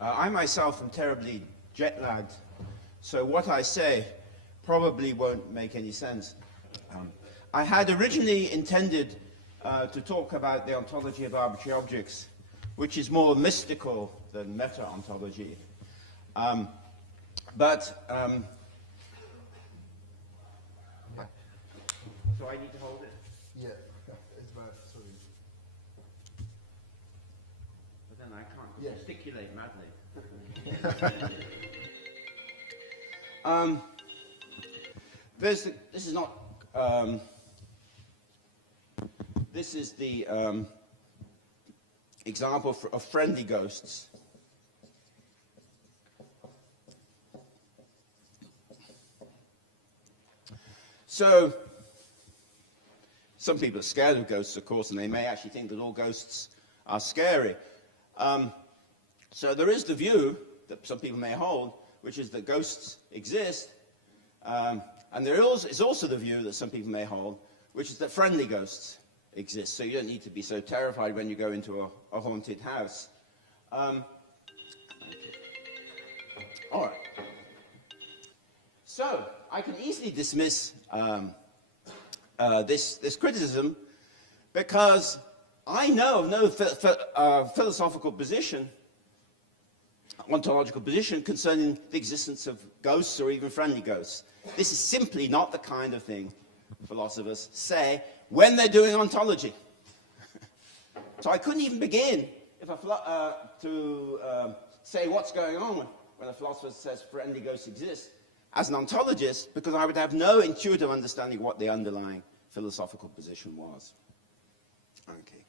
I myself am terribly jet-lagged, so what I say probably won't make any sense. I had originally intended to talk about the ontology of arbitrary objects, which is more mystical than meta-ontology. So I need to hold it? Yeah, it's bad, sorry. But then I can't gesticulate madly. This is not. This is the example of friendly ghosts. So, some people are scared of ghosts, of course, and they may actually think that all ghosts are scary. So there is the view that some people may hold, which is that ghosts exist, and there is also the view that some people may hold, which is that friendly ghosts exist. So you don't need to be so terrified when you go into a haunted house. Okay. All right. So I can easily dismiss this criticism because I know of no philosophical position, ontological position, concerning the existence of ghosts or even friendly ghosts. This is simply not the kind of thing philosophers say when they're doing ontology. So I couldn't even begin to say what's going on when a philosopher says friendly ghosts exist as an ontologist, because I would have no intuitive understanding of what the underlying philosophical position was. Okay.